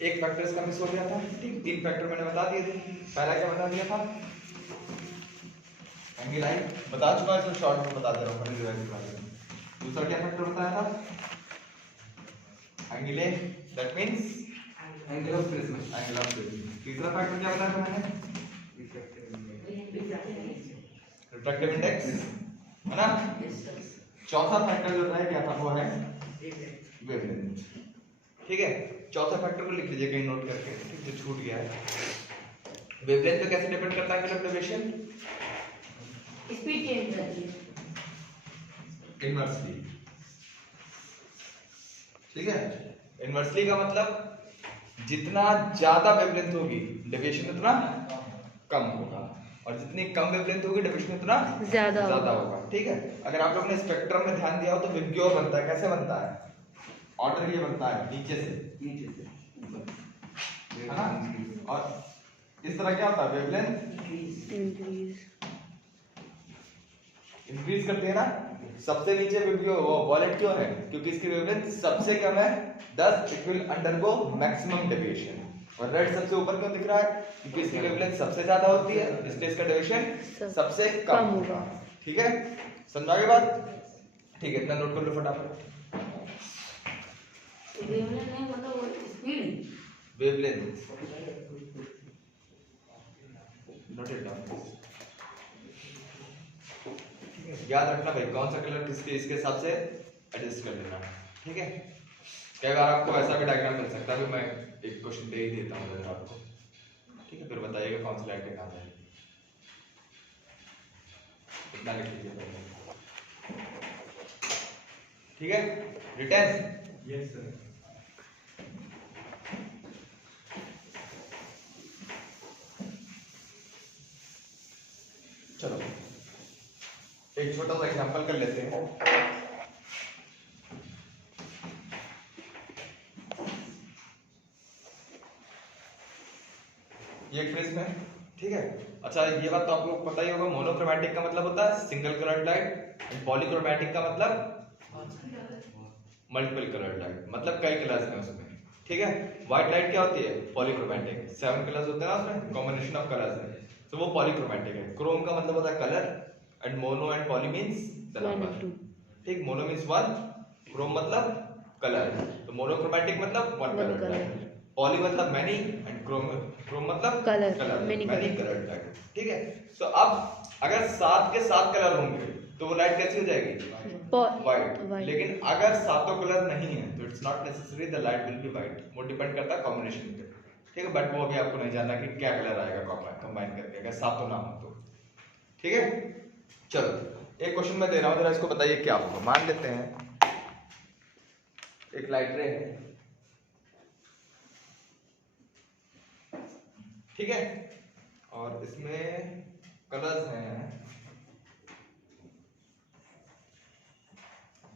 एक फैक्टर इसका मिस हो गया था, ठीक। 3 फैक्टर मैंने बता दिए थे। पहला क्या बता दिया था, एंगल आई बता चुका है, शॉर्ट में बता दे रहा हूँ, रिवाइज करा दे रहा हूँ। दूसरा क्या फैक्टर बताया था, angle A, that means angle of prism. Angle of prism. तीसरा फैक्टर क्या बताया था मैंने, रिफ्रैक्टिव इंडेक्स, है ना। चौथा फैक्टर जो बताया क्या था वो है वेवलेंथ, ठीक है। चौथा फैक्टर को लिख लीजिए कहीं नोट करके, ठीक, जो छूट गया है। वेवलेंथ पे कैसे डिपेंड करता है एंगुलर डेविएशन, स्पीड चेंज करती है इनवर्सली, ठीक है। इनवर्सली का मतलब जितना ज्यादा वेवलेंथ होगी डेविएशन उतना कम होगा, और जितनी कम वेवलेंथ होगी डेविएशन उतना ज्यादा होगा, ठीक है। अगर आप लोगों ने स्पेक्ट्रम में ध्यान दिया हो तो विबग्योर बनता है, कैसे बनता है, ऑर्डर ये बनता है नीचे से है ना, और इस तरह क्या होता है वेवलेंथ इंक्रीज करती है ना। सबसे नीचे विबग्योर वो वॉलेट क्यों है, क्योंकि इसकी वेवलेंथ सबसे कम है 10, it will undergo maximum deviation. और रेड सबसे ऊपर क्यों दिख रहा है, क्योंकि इसकी वेवलेंथ सबसे ज्यादा होती है, इसलिए इसका डेविएशन सबसे कम होगा, ठीक है। समझा के बात, ठीक है, इतना नोट कर लो फटाफट। वेवलेंथ नहीं मतलब वो speed, wavelength note it down, याद रखना भाई कौन सा कलर किसके इसके हिसाब से एडजस्ट कर लेना, ठीक है। कई बार आपको ऐसा भी डायग्राम मिल सकता है, मैं एक क्वेश्चन दे ही देता हूँ आपको, ठीक है, फिर बताइएगा कौन सी लाइट के काम है। इतना लिख लीजिए पहले, ठीक है। Return, yes sir. चलो एक छोटा सा एग्जांपल कर लेते हैं। ये प्रिज्म है, ठीक है। अच्छा ये बात तो आप लोग पता ही होगा, मोनोक्रोमैटिक का मतलब होता है सिंगल कलर्ड लाइट, पॉलीक्रोमैटिक का मतलब मल्टीपल कलर्ड लाइट, मतलब कई कलर्स हैं उसमें, ठीक है। व्हाइट लाइट क्या होती है, पॉलीक्रोमैटिक, 7 कलर्स होते हैं ना उसमें, कॉम्बिनेशन ऑफ कलर्स है, तो वो पॉलीक्रोमैटिक है। क्रोम का मतलब होता है colour, and mono and poly means the number, ठीक। मोनो मींस 1, क्रोम मतलब कलर, तो मोनोक्रोमैटिक मतलब वन कलर्ड लाइट, पॉली मतलब मैनी, एंड क्रोम मतलब कलर मैनी कलर्ड लाइट, ठीक है। तो अब अगर 7 के 7 कलर होंगे तो वो लाइट कैसी हो जाएगी, व्हाइट। लेकिन अगर सातों कलर नहीं है तो it's not necessary the light will be white, वो डिपेंड करता है कॉम्बिनेशन पे, ठीक है। बट वो अभी आपको नहीं जानना कि क्या कलर आएगा कंबाइन करके, अगर सातों ना हो तो, ठीक है। चलो एक क्वेश्चन मैं दे रहा हूं, जरा इसको बताइए क्या होगा। मान लेते हैं एक लाइट रे है, ठीक है, और इसमें कलर्स हैं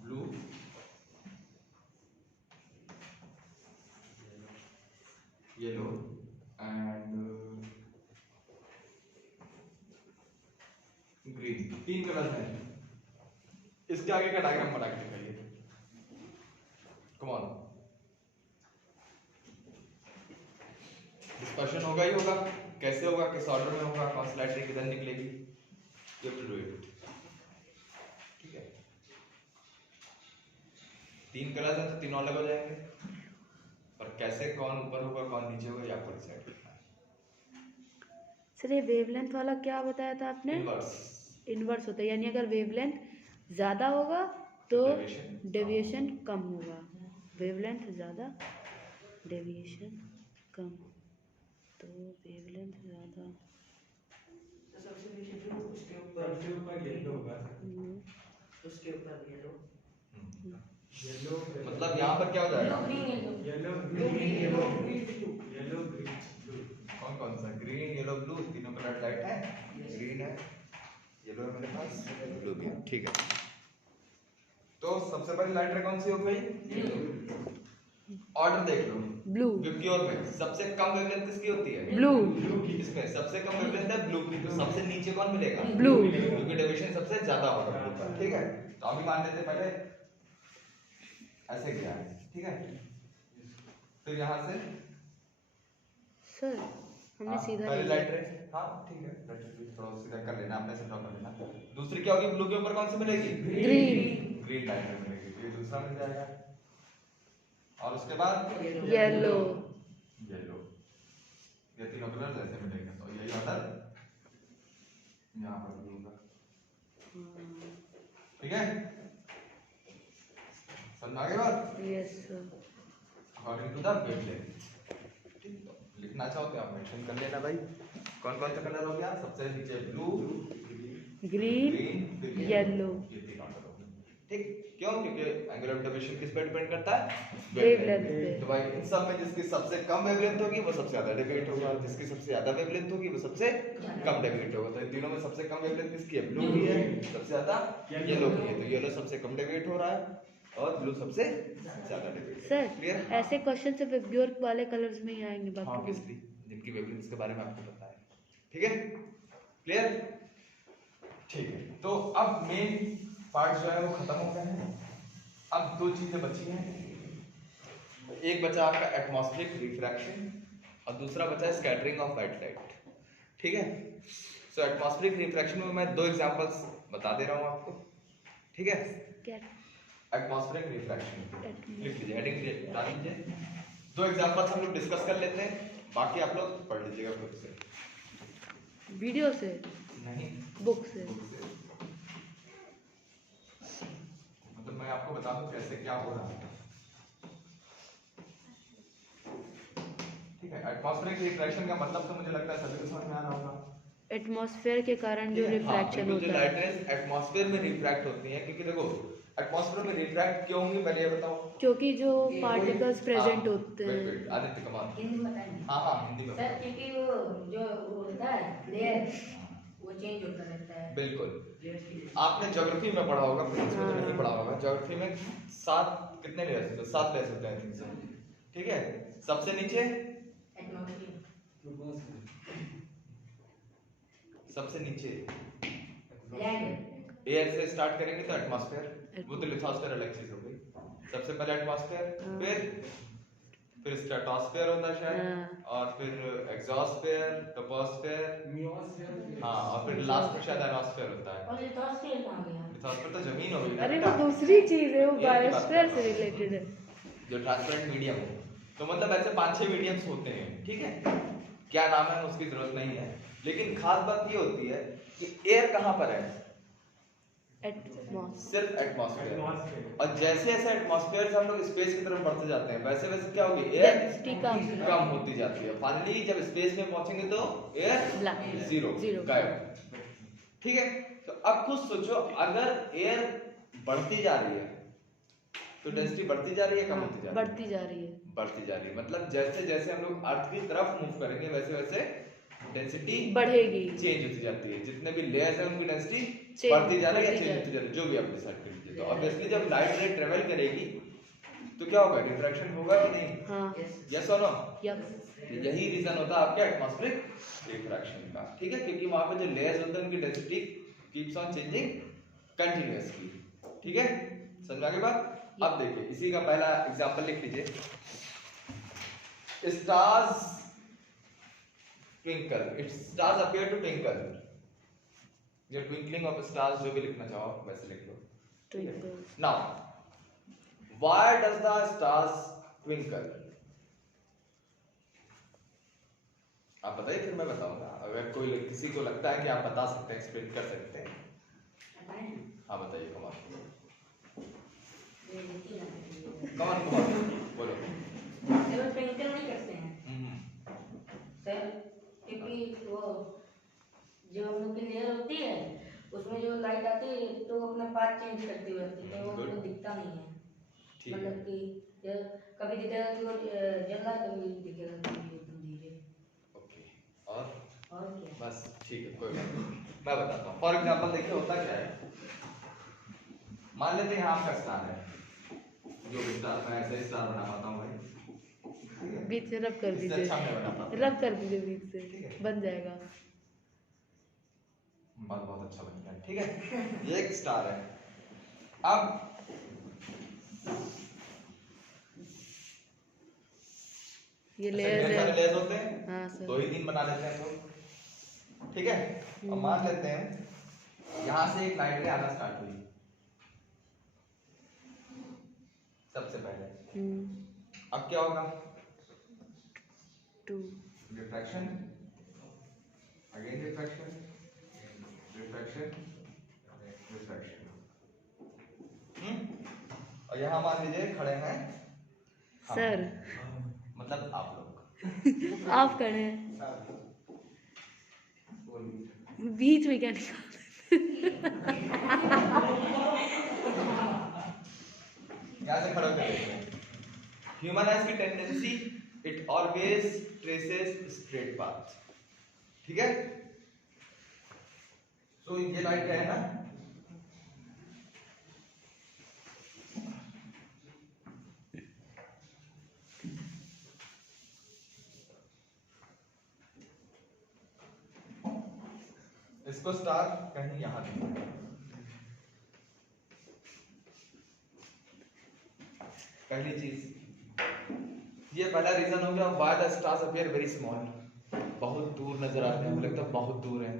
blue, yellow and green, 3 colour हैं। इसके आगे का डायग्राम बना के दिखाइए, कम ऑन। डिस्कशन होगा ही होगा, कैसे होगा, किस ऑर्डर में होगा, कौन सी लाइट किधर निकलेगी, you have to do it, ठीक है। 3 कलर्स हैं तो तीनों अलग हो जाएंगे, और कैसे कौन ऊपर होगा कौन नीचे होगा ये आपको डिसाइड करना है। सर ये वेवलेंथ वाला क्या बताया था आपने, इनवर्स होता है, यानी अगर वेवलेंथ ज्यादा होगा तो डेविएशन कम होगा, वेवलेंथ ज्यादा डेविएशन कम, तो वेवलेंथ ज्यादा उसके ऊपर येलो होगा, उसके ऊपर येलो, येलो मतलब यहाँ पर क्या हो जाएगा, yellow green yellow green blue, कौन कौन सा, ग्रीन येलो ब्लू, तीनों कलर लाइट है, ग्रीन है, येलो है मेरे पास, ब्लू भी है, ठीक है। तो सबसे पहले लाइट रे कौन सी हो गई, ऑर्डर देख लो, ब्लू, विबग्योर में सबसे कम वेवलेंथ किसकी होती है, ब्लू, इसमें सबसे कम वेवलेंथ है ब्लू की, तो सबसे नीचे कौन मिलेगा, ब्लू, क्योंकि डेविएशन सबसे ज्यादा होगा ब्लू का, ठीक है। तो अभी मान लेते पहले ऐसे गया है, ठीक है, फिर यहाँ से सर हमने सीधा पहले नहीं लाइट लिया। रे, हाँ ठीक है, लाइट रे थोड़ा सीधा कर लेना, अपने से ड्रॉ कर लेना। दूसरी क्या होगी, ब्लू के ऊपर कौन सी मिलेगी, ग्रीन, ग्रीन लाइट रे मिलेगी, ये दूसरा मिल जाएगा। और उसके बाद येलो, येलो, ये तीनों कलर ऐसे मिलेंगे, तो यही ऑर्डर यहाँ पर भी होगा, ठीक है, समझ आ गई बात। Yes sir. According to the wavelength, लिखना चाहो तो आप मेंशन कर लेना भाई। कौन कौन सा कलर हो गया, सबसे नीचे ब्लू, ग्रीन, येलो, ये तीन ऑर्डर हो गए, ठीक। क्यों, क्योंकि एंगल ऑफ डेविएशन किस पे डिपेंड करता है, वेवलेंथ पे। तो भाई इन सब में जिसकी सबसे कम वेवलेंथ होगी वो सबसे ज्यादा डेविएट होगा, जिसकी सबसे ज्यादा वेवलेंथ होगी वो सबसे कम डेविएट होगा। तो इन तीनों में सबसे कम वेवलेंथ किसकी है, ब्लू की है, सबसे ज्यादा येलो की है, तो येलो सबसे कम डेविएट हो रहा है और ब्लू सबसे ज्यादा डेविएट। सर क्लियर, ऐसे क्वेश्चन से प्योर वाले कलर्स में ही आएंगे हाँ बाकी। ऑब्वियसली, जिनकी वेवलेंथ के बारे में आपको पता है, ठीक है, क्लियर, ठीक है। तो अब मेन पार्ट जो है वो खत्म हो गया है, अब दो चीजें बची हैं, एक बचा आपका एटमॉस्फेरिक रिफ्रैक्शन और दूसरा बचा है स्कैटरिंग ऑफ वाइट लाइट, ठीक है। सो एटमॉस्फेरिक रिफ्रैक्शन में मैं दो एग्जांपल्स बता दे रहा हूं आपको, ठीक है। क्या? एटमॉस्फेरिक रिफ्रैक्शन लिख लीजिए, हेडिंग डाल लीजिए, दो एग्जांपल्स हम लोग डिस्कस कर लेते हैं, बाकी आप लोग पढ़ लीजिएगा खुद से, वीडियो से नहीं बुक से। मतलब मैं आपको बता दूं कैसे क्या हो रहा है, ठीक है। एटमॉस्फेरिक रिफ्रैक्शन का मतलब तो मुझे लगता है सभी को समझ में आ रहा होगा। एटमॉस्फेयर के कारण जो रिफ्रैक्शन जो होता है, लाइट रेज एटमॉस्फेयर में रिफ्रैक्ट होती हैं, क्योंकि देखो एटमॉस्फेयर में रिफ्रैक्ट क्यों होंगी पहले ये बताओ। क्योंकि जो पार्टिकल्स प्रेजेंट होते वेट हैं। वेट आदित्य कमाल, हिंदी में बताएंगे हाँ हाँ हिंदी में सर, बताओ। क्योंकि वो होता है लेयर, वो चेंज होता रहता है। बिल्कुल, layers की आपने ज्योग्राफी में पढ़ा होगा, फिजिक्स में तो नहीं पढ़ा होगा। ज्योग्राफी में कितने लेयर्स होते हैं, 7 लेयर्स होते हैं थिंक सो, ठीक है। सबसे नीचे, एटमॉस्फेयर, सबसे नीचे लैंड, एयर से स्टार्ट करेंगे तो एटमॉस्फेयर, वो तो लिथोस्फेयर अलग चीज हो गई। सबसे पहले एटमॉस्फेयर, फिर स्ट्रेटोस्फेयर होता है शायद, और फिर एक्सोस्फेयर, ट्रोपोस्फेयर, हाँ, और फिर लास्ट में शायद एनोस्फेयर होता है। और लिथोस्फेयर कहाँ गया? लिथोस्फेयर तो जमीन हो गई ना अरे वो बेटा, दूसरी चीज है, वो एयर की बात बायोस्फीयर कर से रहा हूँ। रिलेटेड है। जो ट्रांसपेरेंट मीडियम हो, तो मतलब ऐसे 5-6 मीडियम्स होते हैं, ठीक है। क्या नाम है उसकी जरूरत नहीं है, लेकिन खास बात ये होती है कि एयर कहाँ पर है, एटमॉस्फेयर। सिर्फ एटमॉस्फेयर। और जैसे जैसे एटमॉस्फेयर से हम लोग स्पेस की तरफ बढ़ते जाते हैं, वैसे वैसे क्या होगी, एयर डेंसिटी कम कम होती जाती है। फाइनली जब स्पेस में पहुंचेंगे तो एयर जीरो गायब, ठीक है। तो अब खुद सोचो, अगर एयर बढ़ती जा रही है तो डेंसिटी बढ़ती जा रही है, कम होती जा रही है, बढ़ती जा रही है, बढ़ती जा रही है। मतलब जैसे जैसे हम लोग अर्थ की तरफ मूव करेंगे वैसे वैसे डेंसिटी बढ़ेगी, चेंज होती जाती है। जितने भी लेयर्स हैं उनकी डेंसिटी Change बढ़ती जा रही है, बढ़ती चेंज होती जा रही है, जो भी आप डिसाइड कर लीजिए। तो ऑब्वियसली जब लाइट रे ट्रेवल करेगी तो क्या होगा, रिफ्रैक्शन होगा कि नहीं, हाँ यस और नो। यप यही रीजन होता है आपके एटमॉस्फेरिक रिफ्रैक्शन का, ठीक है। क्योंकि वहां पे जो लेयर्स होते हैं उनकी density keeps on changing continuously, ठीक है। समझ आ गई बात। अब देखिए इसी का पहला एग्जांपल लिख लीजिए, stars twinkle, it's stars appear to twinkle, या ट्विंकलिंग ऑफ स्टार्स, जो भी लिखना चाहो वैसे लिख लो। Twinkles. Now why does the stars twinkle, आप बताइए, फिर मैं बताऊंगा। अगर कोई किसी को लगता है कि आप बता सकते हैं, एक्सप्लेन कर सकते हैं, बताएं। हाँ बताइए। कमान ये लिखी ना है। कमान कमान बोलो। चलो ट्विंकल नहीं करते हैं सर, क्योंकि वो जो हम लोग की लेयर होती है उसमें जो लाइट आती है तो वो अपना पाथ चेंज करती हुई आती है, तो वो हमको दिखता नहीं है। ठीक है, मतलब कि ये कभी दिखेगा कि वो जल रहा है, कभी दिखेगा कि एकदम धीरे। ओके। और क्या बस ठीक है, कोई बात नहीं, मैं बताता हूँ। फॉर एग्जांपल देखिए होता क्या है, मान लेते हैं यहाँ आपका स्टार है, जो भी स्टार, मैं ऐसे स्टार बना पाता हूँ भाई, बीच से रब कर इससे दीजिए, अच्छा मैं बना पाता हूँ। रब कर दीजिए बीच से, ठीक है। बन जाएगा। बात बहुत अच्छा बन गया, ठीक है। ये एक स्टार है। अब ये ऐसे लेयर्स ढेर सारे है। लेयर्स होते हैं, हाँ दो सर। ही तीन बना लेते हैं तो ठीक है। अब मान लेते हैं यहाँ से एक लाइट रे आना स्टार्ट हुई सबसे पहले। अब क्या होगा? 2 refraction, again refraction, refraction, refraction. और यहाँ मान लीजिए खड़े हैं हम, सर। मतलब आप लोग आप खड़े हैं, बीच में क्या निकाल? यहाँ से खड़े होकर देखते हैं। ह्यूमन आइज की tendency, it always traces straight path, ठीक है। तो ये लाइट क्या है ना, इसको स्टार कहीं यहां नहीं, पहली चीज ये पहला रीजन हो गया why the stars appear very small, बहुत दूर नजर आते हैं, हमें लगता है बहुत दूर है,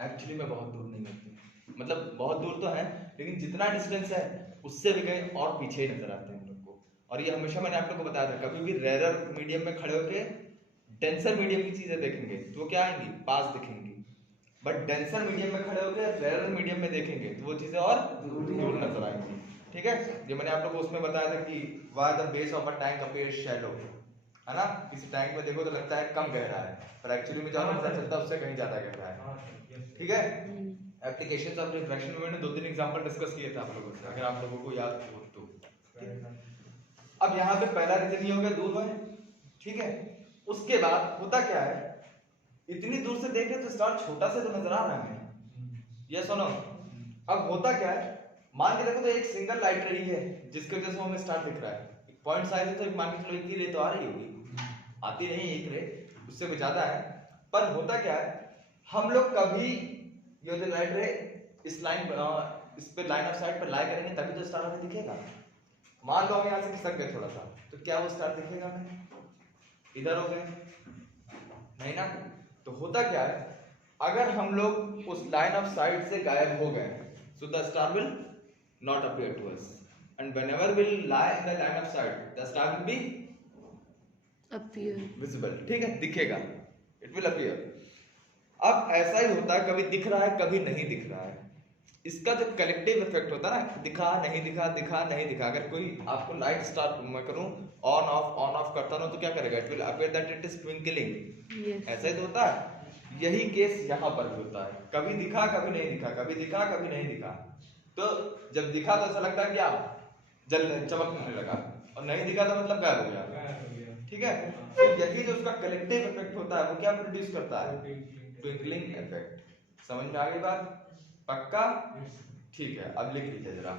एक्चुअली में बहुत दूर नहीं होते, मतलब बहुत दूर तो है लेकिन जितना डिस्टेंस है उससे भी कहीं और पीछे ही नजर आते हैं हम लोग को। और ये हमेशा मैंने आप लोग को बताया था, कभी भी रेयर मीडियम में खड़े होके डेंसर मीडियम की चीजें देखेंगे तो वो क्या आएंगी, पास दिखेंगी, बट डेंसर मीडियम में खड़े होकर रेयर मीडियम में देखेंगे तो वो चीजें और दूर नजर आएंगी, ठीक है। जो मैंने आप लोग को उसमें बताया था कि why the base of a tank appears shallow, है ना, किसी टैंक में देखो तो लगता है कम गहरा है पर एक्चुअली में जो हमें पता चलता है उससे कहीं ज्यादा गहरा है, ठीक है। एप्लीकेशंस ऑफ रिफ्रैक्शन में मैंने 2-3 एग्जांपल डिस्कस किए थे आप लोगों से, अगर आप लोगों को याद हो तो। अब यहाँ पे पहला रीजन ये हो गया दूर है, ठीक है। उसके बाद होता क्या है, इतनी दूर से देख रहे तो स्टार छोटा से तो नजर आ रहा है, ये सुनो। अब होता क्या है, मान के देखो तो एक सिंगल लाइट रही है जिसके वजह से हमें स्टार दिख रहा है, एक पॉइंट साइज है तो एक मान के चलो एक ही रे तो आ रही होगी, आती नहीं एक रे, उससे भी ज्यादा है। पर होता क्या है, हम लोग कभी ये जो लाइट रे इस लाइन इस पे लाइन ऑफ साइट पर लाई करेंगे तभी तो स्टार हमें दिखेगा। मान लो हम यहाँ से खिसक गए थोड़ा सा तो क्या वो स्टार दिखेगा हमें, इधर हो गए नहीं ना। तो होता क्या है, अगर हम लोग उस लाइन ऑफ साइट से गायब हो गए so the star will not appear to us, and whenever will lie in the line of sight the star will be appear visible, ठीक है, दिखेगा, इट विल अपीयर। अब ऐसा ही होता है, कभी दिख रहा है कभी नहीं दिख रहा है, इसका जो कलेक्टिव इफेक्ट होता है ना, दिखा नहीं दिखा, दिखा नहीं दिखा, अगर कोई आपको लाइट स्टार मैं करूं ऑन ऑफ करता ना तो क्या करेगा, it will appear that it is twinkling, ऐसा ही तो होता है। यही केस यहाँ पर भी होता है, कभी दिखा कभी नहीं दिखा, कभी दिखा कभी नहीं दिखा। तो जब दिखा तो ऐसा लगता है क्या जल चमकने लगा, और नहीं दिखा तो मतलब गायब हो गया, ठीक है। तो यही जो उसका कलेक्टिव इफेक्ट होता है वो क्या प्रोड्यूस करता है, ट्विंकलिंग इफेक्ट। समझ में आ गई बात, पक्का, ठीक है। अब लिख लीजिए जरा,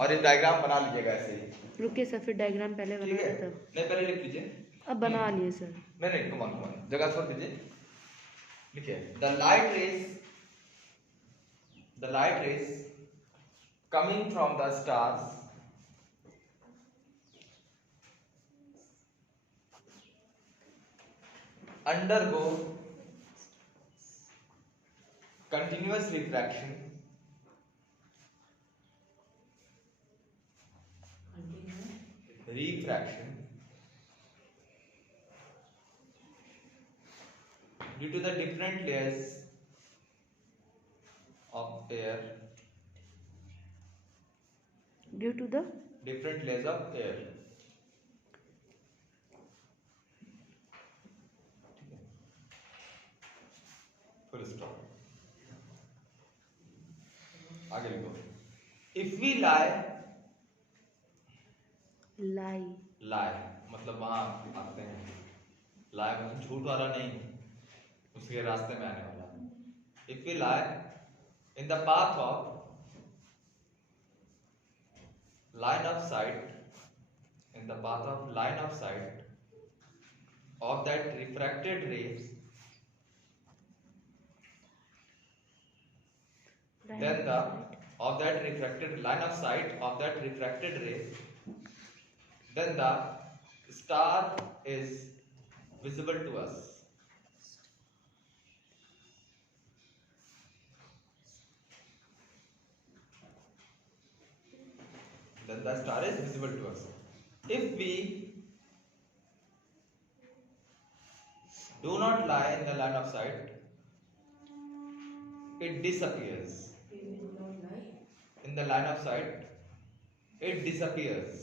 और ये डायग्राम बना लीजिएगा ऐसे ही, रुकिए सर, फिर डायग्राम पहले ठीक है। बनाया था। नहीं पहले लिख लीजिए, अब बना लिए सर। नहीं कम ऑन जगह छोड़ दीजिए, लिखिए the light rays coming from the stars undergo continuous refraction due to the different layers of air, due to the different layers of air, full stop। आगे लिखो, if we lie मतलब वहां आते हैं, lie मतलब झूठ वाला नहीं, उसके रास्ते में आने वाला। if we lie in the path of line of sight of that refracted rays, then of that refracted line of sight of that refracted ray, then the star is visible to us. Then the star is visible to us. If we do not lie in the line of sight, it disappears. We will not lie. In the line of sight, it disappears.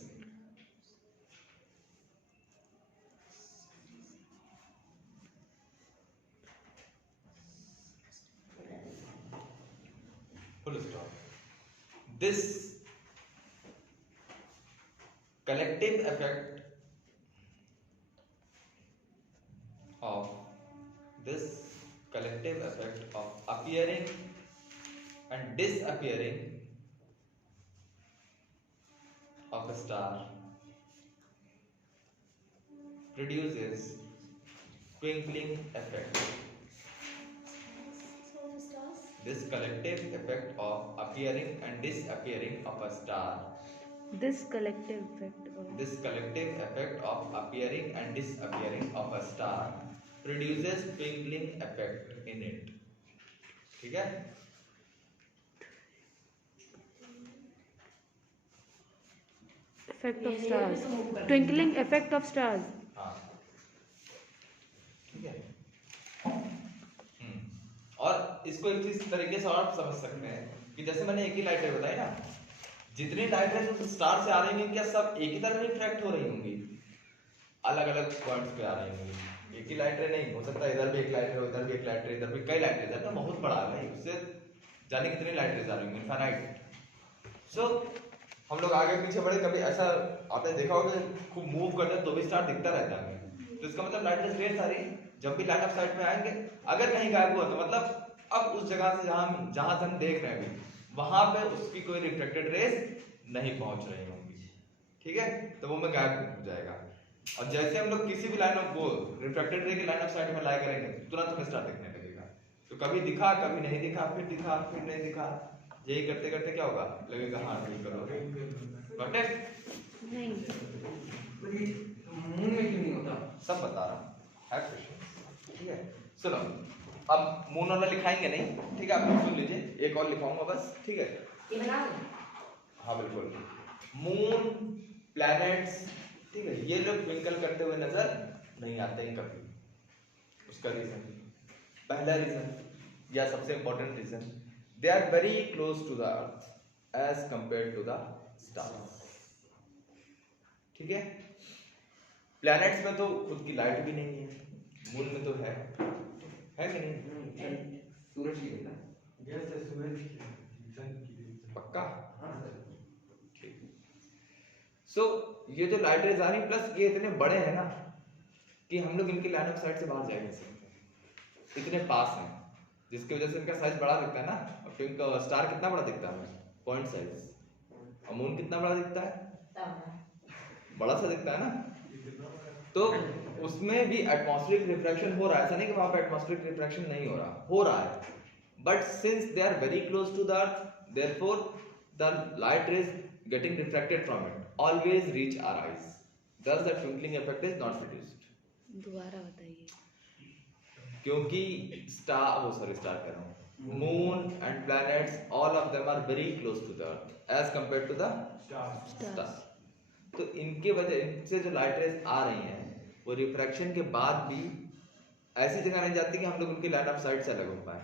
Full stop. This collective effect of appearing and disappearing of a star produces twinkling effect. This collective effect of appearing and disappearing of a star. This collective effect of appearing and disappearing of a star produces twinkling effect in it. ठीक है? effect of stars. Twinkling effect of stars. हाँ, ठीक है। और इसको एक चीज तरीके से और समझ सकते हैं कि जैसे मैंने एक ही लाइट रे बताई ना, जितनी लाइट रेज उस स्टार से आ रही होंगी क्या सब एक ही तरह रिफ्रैक्ट हो रही होंगी? अलग अलग पॉइंट्स पे आ रही होंगी। एक ही लाइट रे नहीं हो सकता, इधर भी एक लाइट रे, उधर भी एक लाइट रे, इधर भी कई लाइट रेज है, तो बहुत बड़ा है भाई, उससे जाने कितनी लाइट रेज आ रही होंगी, इनफाइनाइट। सो हम लोग आगे पीछे बढ़े, कभी ऐसा आपने देखा होगा खूब मूव करते हैं तो भी स्टार दिखता रहता है, तो इसका मतलब लाइट रेज ढेर सारी जब भी लाइन ऑफ साइट में आएंगे, अगर कहीं गायब हुआ तो मतलब अब उस जगह से जहां से हम देख रहे हैं अभी, वहां पे उसकी कोई रिफ्लेक्टेड रेज नहीं पहुंच रही होंगी, ठीक है, तो वो में गायब हो जाएगा। और जैसे हम लोग किसी भी लाइन ऑफ वो रिफ्लेक्टेड रे की लाइन ऑफ साइट में लाई करेंगे, तुरंत हमें स्टार दिखने लगेगा। तो कभी दिखा, कभी नहीं दिखा, फिर नहीं दिखा, यही करते करते क्या होगा, लगेगा हाँ ठीक करोगे। Got it? नहीं, मुंह में क्यों नहीं होता? सब बता रहा हूँ, है क्वेश्चन, ठीक है। सुनो, अब मून वाला लिखाएंगे नहीं, ठीक है, आप सुन लीजिए, एक और लिखाऊंगा बस, ठीक है। ये बना दो। हाँ बिल्कुल, मून, प्लैनेट्स, ठीक है, ये लोग ट्विंकल करते हुए नजर नहीं आते हैं कभी। उसका रीजन, पहला रीजन या सबसे important reason, they are very close to the earth as compare to the stars, ठीक है। प्लैनेट्स में तो खुद की लाइट भी नहीं है, मून में तो है कि नहीं? सूरज की है ना? जैसे सूरज की सन की। पक्का? हाँ सर। ठीक। सो ये जो लाइट रेज आ रही प्लस ये इतने बड़े हैं ना कि हम लोग इनकी लाइन ऑफ साइट से बाहर जा नहीं सकते, इतने पास हैं, जिसकी वजह से इनका साइज बड़ा दिखता है ना। और पिंक स्टार कितना बड़ा दिखता है, पॉइंट साइज, और मून कितना बड़ा दिखता है, बड़ा सा दिखता है ना। तो उसमें भी एटमॉस्फेरिक रिफ्रैक्शन हो रहा है, ऐसा नहीं कि वहां पे एटमॉस्फेरिक रिफ्रैक्शन नहीं हो रहा है, but since they are very close to the earth, therefore the light rays getting refracted from it always reach our eyes, thus the twinkling effect is not produced। दोबारा बताइए। क्योंकि स्टार कह रहा हूँ, moon and planets all of them are very close to the earth as compare to the star, तो इनके वजह इनसे जो लाइट रेज आ रही हैं वो रिफ्रैक्शन के बाद भी ऐसी जगह नहीं जाती कि हम लोग उनकी लाइन ऑफ साइट से अलग हो पाए,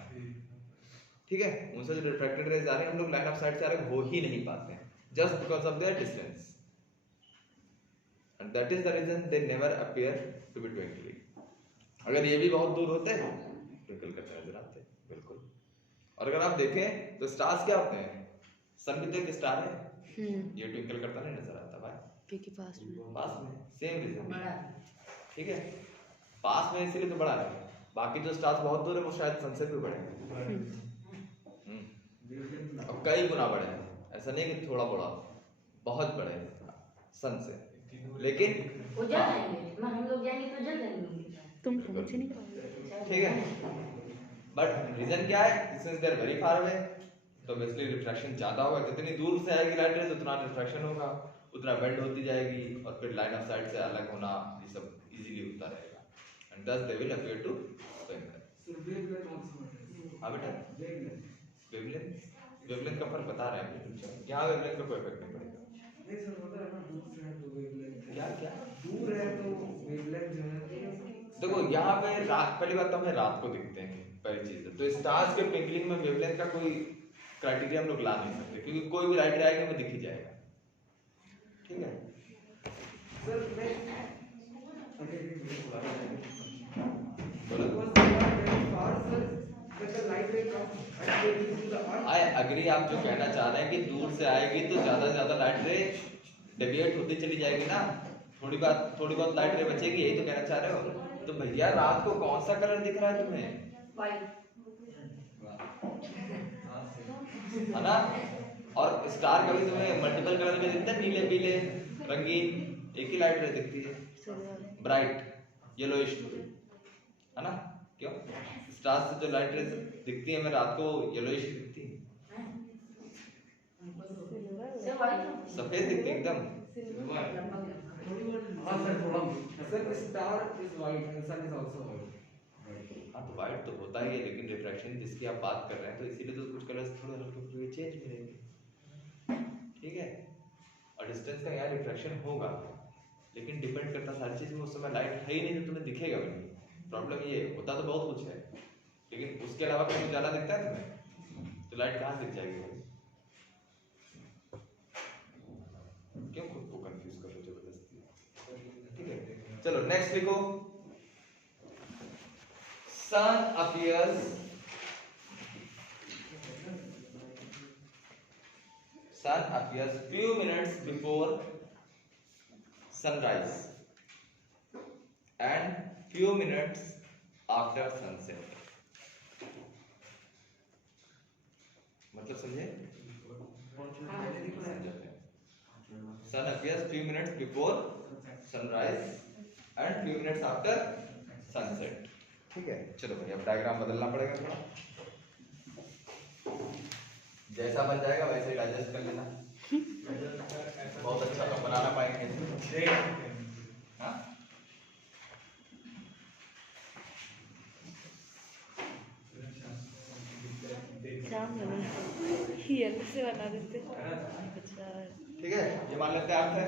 ठीक है। उनसे जो रिफ्रैक्टेड रेज आ रहे हैं हम लोग लाइन ऑफ साइट से अलग हो ही नहीं पाते हैं, just because of their distance, and that is the reason they never appear to be twinkling। अगर ये भी बहुत दूर होते हैं ट्विंकल करते नजर आते, बिल्कुल। और अगर आप देखें तो स्टार्स क्या होते हैं, सन भी तो एक स्टार है, ये ट्विंकल करता नहीं नजर आता भाई, क्योंकि पास में सेम रीजन, ठीक है, पास में इसीलिए तो बड़ा है, बाकी जो स्टार्स बहुत दूर है वो शायद सन से भी बड़े हैं, अब कई गुना बड़े हैं, ऐसा नहीं कि थोड़ा बड़ा, बहुत बड़े सन से, लेकिन वो जल जाएंगे, हम लोग जाएंगे तो जल जाएंगे, तुम पहुंच नहीं पाओगे, ठीक है। बट रीजन क्या है, since they are very far away, तो ऑब्वियसली रिफ्रैक्शन ज्यादा होगा, जितनी दूर से आएगी लाइट रेज उतना रिफ्रैक्शन होगा, उतना बेंड होती जाएगी और फिर लाइन ऑफ साइट से अलग होना ये सब इजीली होता रहेगा, and thus they will appear to twinkle. हाँ बेटा, वेवलेंथ का फर्क बता रहे हैं, यहाँ वेवलेंथ का कोई इफेक्ट नहीं पड़ेगा। क्या दूर है तो वेवलेंथ जो है देखो यहाँ पे रात, पहली बात तो हमें रात को दिखते हैं, पहली चीज है। तो स्टार्स के ट्विंकलिंग में वेवलेंथ का कोई क्राइटेरिया हम लोग ला नहीं सकते, क्योंकि कोई भी लाइट आएगा हमें दिख ही जाएगा, ठीक है। सर मैं आई अग्री, आप जो कहना चाह रहे हैं कि दूर से आएगी तो ज्यादा से ज्यादा लाइट रे डेविएट होती चली जाएगी ना, थोड़ी बहुत लाइट रे बचेगी, यही तो कहना चाह रहे हो। तो भैया रात को कौन सा कलर दिख रहा है तुम्हें? वाइट, है ना। और स्टार कभी तुम्हें मल्टीपल कलर में दिखता है, नीले पीले रंगीन, एक ही लाइट रे दिखती है, ब्राइट येलोइश, है ना। क्यों? स्टार से जो लाइट रेज दिखती है हमें रात को येलोइश दिखती है, सफेद दिखती है एकदम। हाँ सर थोड़ा sir star is white and sun is also white. हाँ तो वाइट तो होता ही है, लेकिन रिफ्रैक्शन जिसकी आप बात कर रहे हैं तो इसीलिए तो कुछ कलर्स थोड़े हल्के चेंज मिलेंगे, ठीक है। और डिस्टेंस का यार रिफ्रैक्शन होगा, लेकिन डिपेंड करता सारी चीज में, उस समय लाइट है ही नहीं तो तुम्हें दिखेगा भी नहीं। प्रॉब्लम ये होता तो बहुत कुछ है, लेकिन उसके अलावा कहीं ज्यादा दिखता है तुम्हें, तो लाइट कहाँ से दिख जाएगी भाई? क्यों खुद को कंफ्यूज कर रहे हो जबरदस्ती, ठीक है। चलो नेक्स्ट लिखो, sun appears few minutes before sunrise and few minutes after sunset. मतलब समझे? Sun appears few minutes before sunrise and few minutes after sunset. ठीक है। चलो भाई अब डायग्राम बदलना पड़ेगा थोड़ा, जैसा बन जाएगा वैसे ही एडजस्ट कर लेना, बहुत अच्छा तो बनाना पाएंगे। हाँ ये से बना देते। अच्छा ठीक है, ये मान लेते हैं अर्थ है।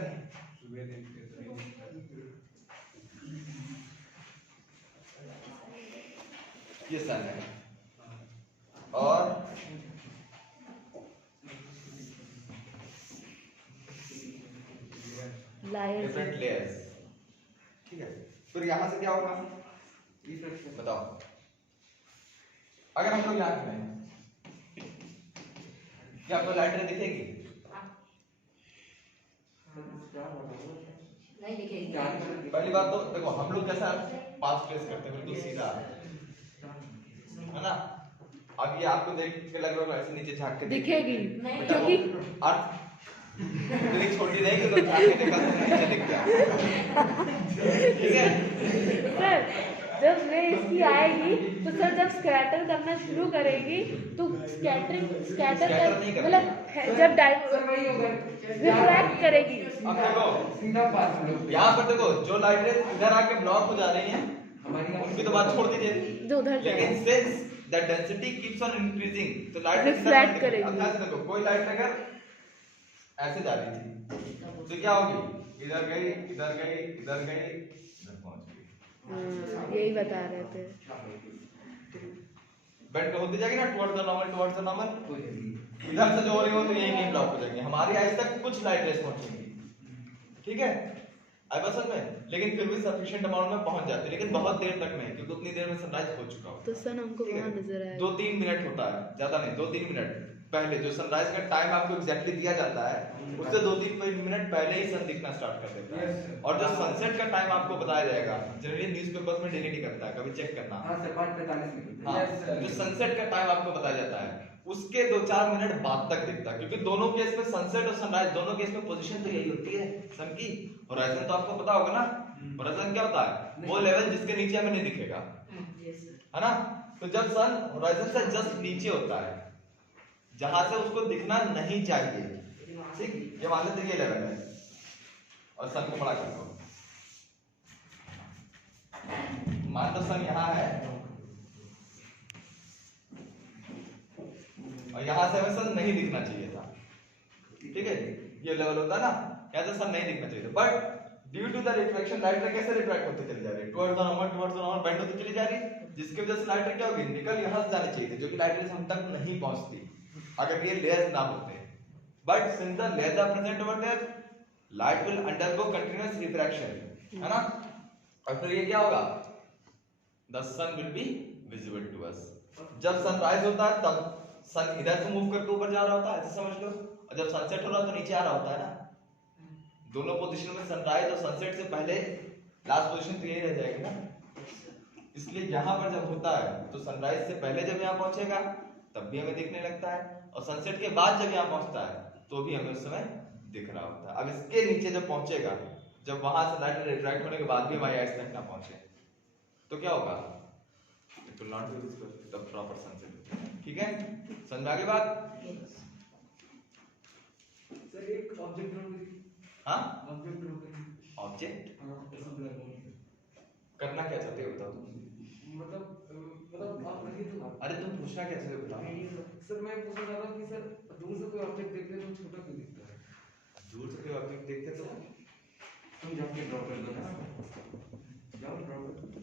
ये सन है और डिफरेंट लेयर्स, ठीक है। फिर यहां से क्या होगा बताओ? अगर हम लोग यहाँ खड़े हैं, क्या आपको लाइट रे दिखेगी? नहीं दिखेगी। पहली बात तो देखो, हम लोग कैसा पास प्लेस करते हैं, बिल्कुल सीधा, है ना। अब ये आपको देख के लग रहा है ऐसे नीचे झांक के दिखेगी, क्योंकि अर्थ इतनी छोटी नहीं कि तो झांक के देखा तो नीचे दिखता है, ठीक है। सर जब रे इसकी आएगी तो सर जब स्कैटर करना शुरू करेगी तो स्कैटर मतलब जब रिफ्रैक्ट करेगी। अब देखो सीधा पास लो, यहाँ पर देखो जो लाइट रेज इधर आके ब्लॉक हो जा रही हैं उनकी तो बात छोड़ दीजिए, जो उधर लेकिन since the density keeps on increasing तो लाइट रिफ्रैक्ट करेगी। अब ध्यान से देखो, कोई लाइट अगर ऐसे जा रही थी तो क्या होगी? इधर गई, इधर गई, इधर गई, इधर पहुंच गई। यही बता रहे थे। बेंड होती जाएगी ना टुवर्ड्स द नॉर्मल, इधर से जो हो रही हो तो यही नहीं ब्लॉक हो जाएंगे, हमारी आइज तक कुछ लाइट रेस पहुंचेंगी, ठीक है। आई बस में, लेकिन फिर भी सफिशिएंट अमाउंट में पहुंच जाती है, लेकिन बहुत देर तक नहीं, क्योंकि उतनी देर में सनराइज हो चुका होता है। तो सन हमको वहां नजर आया 2-3 मिनट होता है, ज्यादा नहीं, 2-3 मिनट पहले जो सनराइज का टाइम आपको एग्जैक्टली दिया जाता है, उससे 2-3 मिनट पहले ही सन दिखना स्टार्ट कर देता है। और जो सनसेट का टाइम आपको बताया जाएगा, जनरली न्यूज़पेपर्स में डेली निकलता है, कभी चेक करना। हाँ सर 5:45 मिनट। हाँ, जो सनसेट का टाइम आपको बताया जाता है उसके 2-4 मिनट बाद तक दिखता है, क्योंकि दोनों केस में सनसेट और सनराइज दोनों केस में पोजीशन तो यही होती है सन की। होराइजन तो आपको पता होगा ना, होराइजन क्या होता है? वो लेवल जिसके नीचे हमें नहीं दिखेगा, है ना। तो जब सन होराइजन से जस्ट नीचे होता है, जहां से उसको दिखना नहीं चाहिए, ठीक, ये मान लेते ये लेवल है, और सन को बड़ा कर दो। मान लो सन यहाँ है और यहाँ से हमें सन नहीं दिखना चाहिए था, ठीक है, ये लेवल होता है ना, यहाँ से सन नहीं दिखना चाहिए था, but due to the reflection light ray कैसे रिफ्रैक्ट होते चली जा रही है, टुवर्ड्स द नॉर्मल बेंड होती चली जा रही है, जिसकी वजह से लाइट रे क्या होगी, निकल यहाँ से जानी चाहिए थी, जो कि लाइट रे हम तक नहीं पहुंचती अगर ये लेयर्स ना होते। But since the layers are present over there, light will undergo continuous refraction, है ना, और फिर ये क्या होगा, the sun will be visible to us. जब सनराइज होता है तब सन इधर से मूव करके ऊपर जा रहा होता है, ऐसे समझ लो, और जब सनसेट हो रहा है तो नीचे आ रहा होता है ना। दोनों पोजीशन में सनराइज और सनसेट से पहले लास्ट पोजीशन तो यही रह जाएगी ना, इसलिए यहाँ पर जब होता है तो सनराइज से पहले जब यहाँ पहुंचेगा तब भी हमें दिखने लगता है, और सनसेट के बाद जब यहाँ पहुंचता है तो भी हमें उस समय दिख रहा होता है। अब इसके नीचे जब पहुंचेगा, जब वहां से लाइट रिफ्रैक्ट होने के बाद भी हमारी आइज तक ना पहुंचे तो क्या होगा, it will not be the proper sunset, ठीक है। समझ आगे बात। सर एक ऑब्जेक्ट ड्रॉ करिए। हाँ, ऑब्जेक्ट ड्रॉ करिए। ऑब्जेक्ट हाँ, ऐसा ब्लैक होल। करना क्या चाहते हो बताओ। मतलब आप करिए तो। अरे तुम पूछना क्या चाहते हो बताओ। सर मैं पूछना चाह रहा हूँ कि सर दूर से कोई ऑब्जेक्ट देखते हैं तो छोटा क्यों दिखता है? दूर से कोई ऑब्जेक्ट देखते तो तुम जाके ड्रॉ कर दो ना। जाओ ड्रॉ कर।